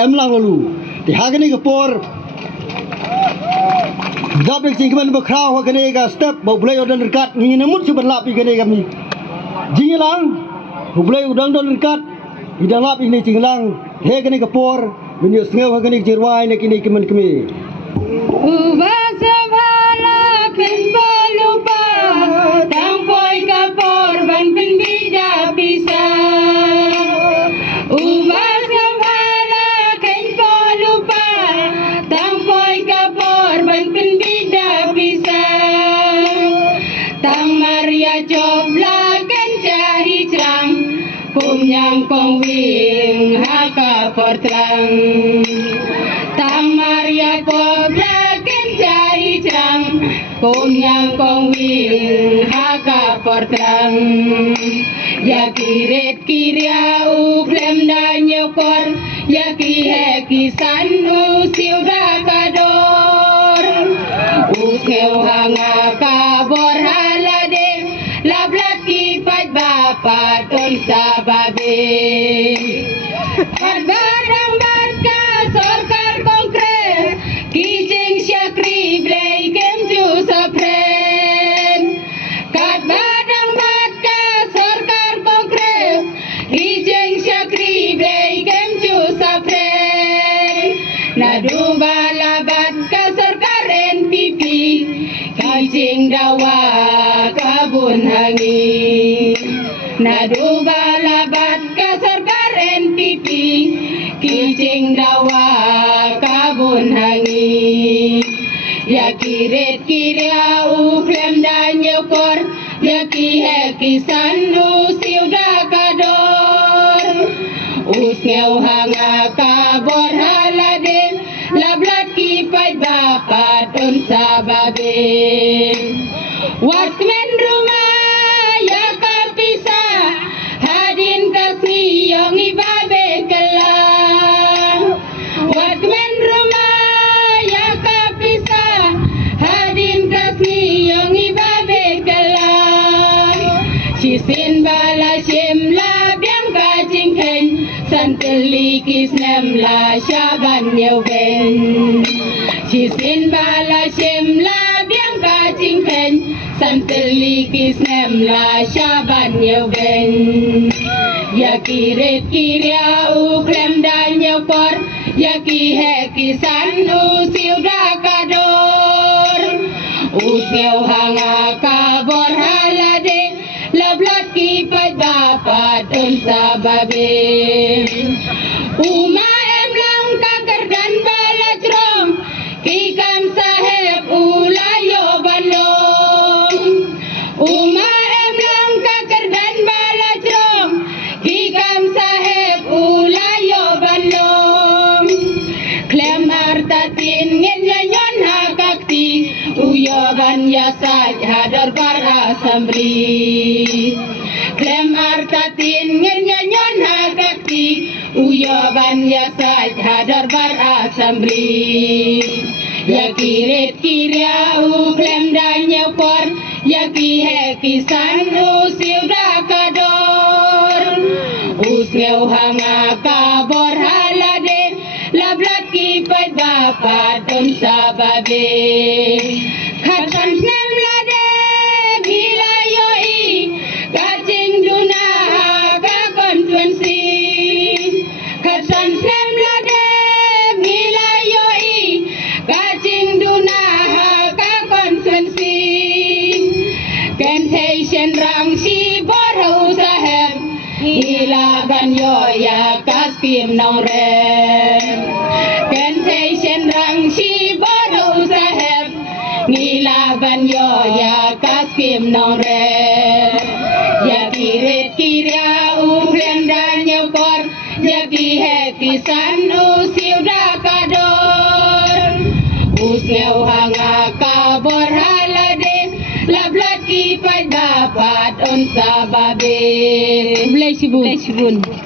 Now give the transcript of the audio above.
Emlang lalu di hagani kapor Dabek singkaman berkrau hagani ka step boleh udan dekat ni namun sebenlap igani kami jingilang boleh udang dan dekat idang lap ini jingilang hagani kapor menyus ngau hagani jirwai nak ini kemen kami Ubasabhala kenpalupa tangpoi kapor ban pinbida pisa Ubasabhala kenpalupa tangpoi kapor ban pinbida pisa Tang Maria Jobla kan cahi cerang kumnyang kong wing haka portlang Tang Maria Jobla Kunyang kong wing haka portang ya kiret kirya uklem dan nyokor ya ki sanu siuda kador ukeu hanga kabor halade lablat ki pat bapa ton sababe pat badang barka sorkar konkret kijeng syakri blai kem ju sapren kat badang batka sorkar konkret kijeng syakri blai kem ju sapren nadu balabat ka sorkar NPP kijeng dawa kabun hangi nadu balabat ka sorkar NPP kijeng dawa kabun hangi ya kiret kirya uklem dan nyokor ya ki sanu siuda kador usngeu hanga kabor halade lablat ki pai bapa ton sababe watmen rumah ya kapisa hadin kasmi yong ibabe kelang watmen rumah ya kapisa hadin kasmi yong ibabe kelang sisin bala shimla biang kajing hen santeli kisnem la shaban yeuben sisin bala shimla biang kajing hen santeli kisnem la shaban yeuben ya kiret kirya uklem dan nyokor ya ki sanu siuda kador usngeu hanga kabor halade lablat ki pat bapa ton sababe uma emlang kakar dan balajrom ki kam saheb ulayo banlong uma emlang kakar dan balajrom ki kam saheb ulayo banlong klem artatin ngin nyon hakakti uyoban yasaj hadar bar asambli klem artatin ngin nyon hakakti uyoban yasaj hadar bar asambli ya kiret kirya uklem dan nyokor ya ki sanu siuda kador usngeu hanga kabor halade lablat ki pat bapa ton sababe khatan nem lade bila yoi kacing duna ka konvensi khatan nem lade bila yoi kacing duna ka konvensi kentation rang si borau sahem ilagan yo ya kaskim nong rem kentation rang si borau sahem ilagan yo ya kaskim nong rem ya kiret kirya uklem dan nyokor ya ki sanu siuda kador usngeu hanga kabor halade lablat ki pat bapa on sababe bless you